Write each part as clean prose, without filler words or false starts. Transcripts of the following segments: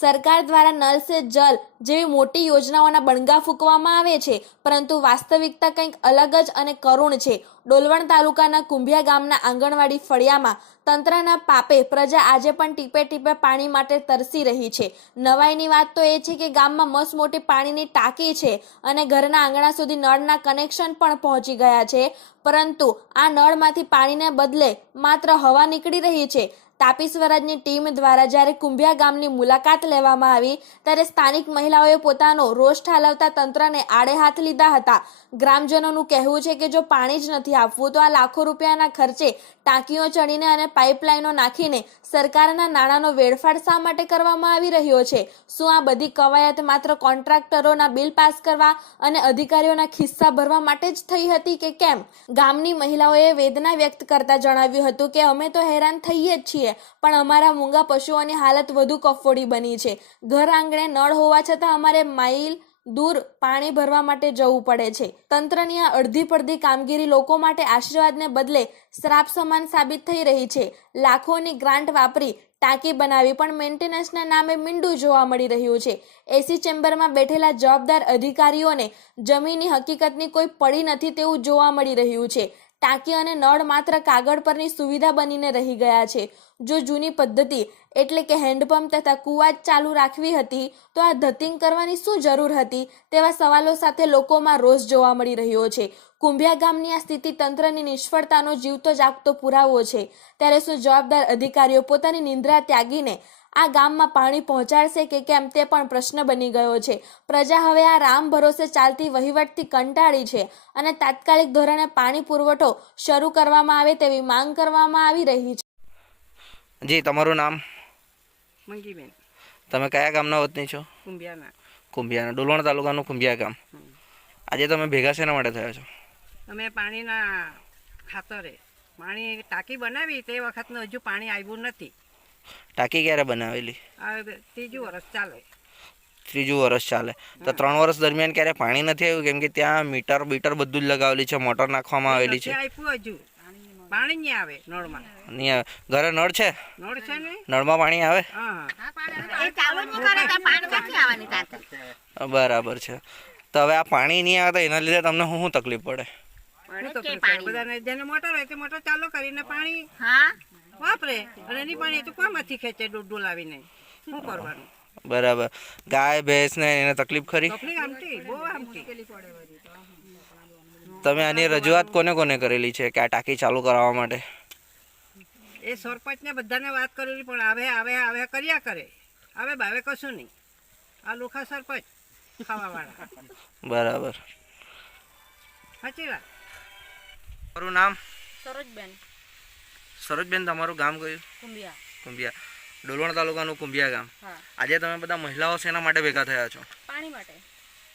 સરકાર દ્વારા નલ સે જલ જેવી મોટી યોજનાઓના બણગા ફૂંકવામાં આવે છે, પરંતુ વાસ્તવિકતા કંઈક અલગ જ અને કરુણ છે. ડોલવણ તાલુકાના કુંભિયા ગામના આંગણવાડી ફળિયામાં તંત્રના પાપે પ્રજા આજે પણ ટીપે ટીપે પાણી માટે તરસી રહી છે. નવાઈની વાત તો એ છે કે ગામમાં મસ્ત મોટી પાણીની ટાંકી છે અને ઘરના આંગણા સુધી નળના કનેક્શન પણ પહોંચી ગયા છે, પરંતુ આ નળમાંથી પાણીને બદલે માત્ર હવા નીકળી રહી છે. તાપી સ્વરાજની ટીમ દ્વારા જ્યારે કુંભિયા ગામની મુલાકાત લેવામાં આવી ત્યારે સ્થાનિક મહિલાઓએ પોતાનો રોષ ઠાલવતા તંત્રને આડે હાથ લીધા હતા. ગ્રામજનોનું કહેવું છે કે જો પાણી જ નથી આપવું તો આ લાખો રૂપિયાના ખર્ચે ટાંકીઓ ચડીને અને પાઇપલાઇનો નાખીને સરકારના નાણાંનો વેડફાટ શા માટે કરવામાં આવી રહ્યો છે? શું આ બધી કવાયત માત્ર કોન્ટ્રાક્ટરોના બિલ પાસ કરવા અને અધિકારીઓના ખિસ્સા ભરવા માટે જ થઈ હતી કે કેમ? ગામની મહિલાઓએ વેદના વ્યક્ત કરતા જણાવ્યું હતું કે અમે તો હેરાન થઈએ જ છીએ, પણ અમારા મૂંગા પશુઓની હાલત વધુ કફોડી બની છે. ઘર આંગણે નળ હોવા છતાં અમારે માઇલ દૂર પાણી ભરવા માટે જવું પડે છે. તંત્રની આ અડધી પડધી કામગીરી લોકો માટે આશીર્વાદને બદલે શ્રાપ સમાન સાબિત થઈ રહી છે. લાખોની ગ્રાન્ટ વાપરી ટાંકી બનાવી પણ મેન્ટેનન્સના નામે મીંડું જોવા મળી રહ્યું છે. એસી ચેમ્બરમાં બેઠેલા જવાબદાર અધિકારીઓને જમીનની હકીકતની કોઈ પડી નથી તેવું જોવા મળી રહ્યું છે. ટાંકી અને નળ માત્ર કાગળ પરની સુવિધા બનીને રહી ગયા છે. જો જૂની પદ્ધતિ એટલે કે હેન્ડપંપ તથા કૂવા જ ચાલુ રાખવી હતી તો આ ધતિંગ કરવાની શું જરૂર હતી તેવા સવાલો સાથે લોકોમાં રોષ જોવા મળી રહ્યો છે. કુંભિયા ગામની આ સ્થિતિ તંત્રની નિષ્ફળતાનો જીવતો જાગતો પુરાવો છે. ત્યારે શું જવાબદાર અધિકારીઓ પોતાની નિંદ્રા ત્યાગીને આ ગામમાં પાણી પહોંચાડશે કે કેમ તે પણ પ્રશ્ન બની ગયો છે. પ્રજા હવે આ રામ ભરોસે ચાલતી વહીવટથી કંટાળી છે અને તાત્કાલિક ધોરણે પાણી પુરવઠો શરૂ કરવામાં આવે તેવી માંગ કરવામાં આવી રહી છે. જી, તમારું નામ? મંગીબેન. તમે કયા ગામના વતની છો? કુંભિયાના. કુંભિયાના, ડોલવણ તાલુકાનું કુંભિયા ગામ. આજે તમે ભેગા શેના માટે થયા છો? અમે પાણીના ખાતરે પાણી ટાંકી બનાવી તે વખતનું હજુ પાણી આવ્યું નથી. ટાંકી ક્યારે બનાવેલી? આ ત્રીજું વર્ષ ચાલે. ત્રીજું વર્ષ ચાલે તો 3 વર્ષ દરમિયાન ક્યારે પાણી નથી આવ્યું? કેમ કે ત્યાં મીટર બીટર બધું જ લગાવેલી છે, મોટર નાખવામાં આવેલી છે. આપ્યું હજુ પાણી નહીં આવે નળમાં. નહીં આવે. ઘરે નળ છે? નળ છે ને, નળમાં પાણી આવે? બરાબર છે. તો હવે આ પાણી નહીં આવે તો એના લીધે તમને શું તકલીફ પડે? બધાને જેને મોટર હોય તે મોટર ચાલુ કરીને પાણી વાપરે અને એની પાણી તો કોમાંથી ખેંચે ડોલાવીને શું કરવાનું? બરાબર. ગાય ભેંસ ને એને તકલીફ ખરી? તકલીફ આમથી બહુ આમથી. તમે આની રજૂઆત કોને કોને કરેલી છે કે આ ટાંકી ચાલુ કરાવવા માટે? એ સરપંચને બધાને વાત કરેલી પણ આવે આવે આવે કર્યા કરે, આવે ભાવે કશું નહીં. આ લોખા સરપંચ ખાવાવાળા. બરાબર. સાચી વાત. તમારું નામ? સરોજબેન. સરોજબેન, તમારું ગામ કયું? કુંભિયા. કુંભિયા, ડોલવણ તાલુકાનું કુંભિયા ગામ. હા. આજે તમે બધા મહિલાઓ શેના માટે ભેગા થયા છો? પાણી માટે.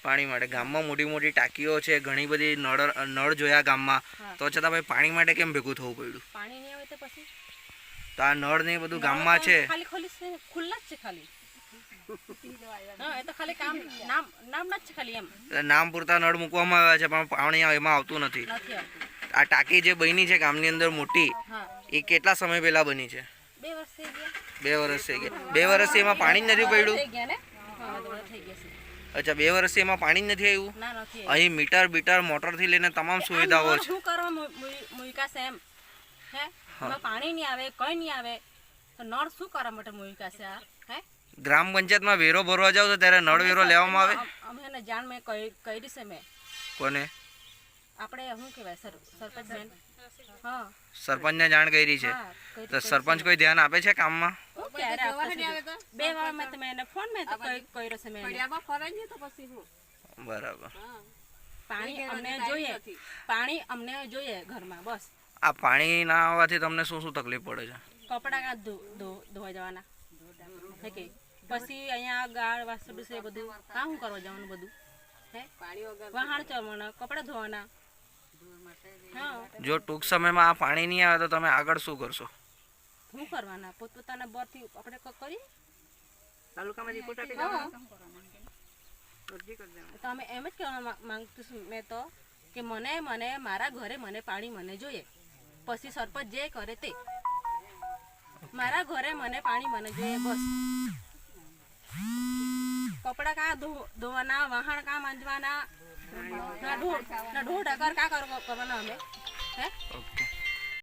પાણી માટે. ગામમાં મોટી મોટી ટાંકીઓ છે, ઘણી બધી નળ જોયા ગામમાં, તો છતાં ભાઈ પાણી માટે કેમ ભેગું થવું પડ્યું? પાણી નહીં આવે તો પછી તો આ નળ ને બધું ગામમાં છે, ખાલી ખુલ્લા જ છે ખાલી. હા, એ તો ખાલી કામ નામ જ છે ખાલી એમ. નામ પૂરતા નળ મૂકવામાં આવ્યા છે પણ પાણી એમાં આવતું નથી. નથી આવતું. આ ટાંકી જે બની છે ગામની અંદર મોટી, હા, એ કેટલા સમય પહેલા બની છે? 2 વર્ષ થઈ ગયા. 2 વર્ષ થઈ ગયા. 2 વર્ષથી એમાં પાણી જ નથી પડ્યું? થઈ ગયા ને? હા, બધા થઈ ગયા છે. અચ્છા, 2 વર્ષથી એમાં પાણી જ નથી આવ્યું? ના, નથી. અહીં મીટર બીટર મોટરથી લઈને તમામ સુવિધાઓ છે. શું કરવા મૂક્યા છે એમ? હે, એમાં પાણી નહીં આવે, કઈ નહીં આવે તો નળ શું કરવા માટે મૂક્યા છે આ? હે, ગ્રામ પંચાયતમાં વેરો ભરવા જાવ તો ત્યારે નળ વેરો લેવામાં આવે? અમે એને જાણ મેં કરી છે મેં. કોને? આપણે શું કહેવાય સરપંચ બેન. હા, સરપંચને જાણ કરી છે. હા, તો સરપંચ કોઈ ધ્યાન આપે છે કામમાં? હું ક્યારે આપું છું? 2 વાર મેં તમે એને ફોન મેં તો કર્યો છે મેં એને. બરાબર. પાણી અમને જોઈએ, પાણી અમને જોઈએ ઘરમાં બસ. આ પાણી ના આવવાથી તમને શું શું તકલીફ પડે છે? કપડાં ધોવા જવાના હે કે પછી અહીંયા ગાળ વાસણ છે બધું કામ શું કરવા જવાનું બધું? હે, વહાણ ચરવાના, કપડાં ધોવાના. હા, જો ટૂંક સમયમાં આ પાણી નહીં આવે તો તમે આગળ શું કરશો? શું કરવાના? પોતપોતાના બરથી આપણે કરીએ. તાલુકામાં રિપોર્ટ આપી હા, અરજી કરી દેવાની. તો અમે એમ જ કહેવા માંગતું છું મેં તો કે મને મારા ઘરે મને પાણી મને જોઈએ, પછી સરપંચ જે કરે તે. મારા ઘરે મને પાણી મને જોઈએ બસ. કપડાં કાં ધોવાના, વાહણ કાં માંજવાના, ના ઢોર ઢાકર કાં કરવાના અમે હે ઓકે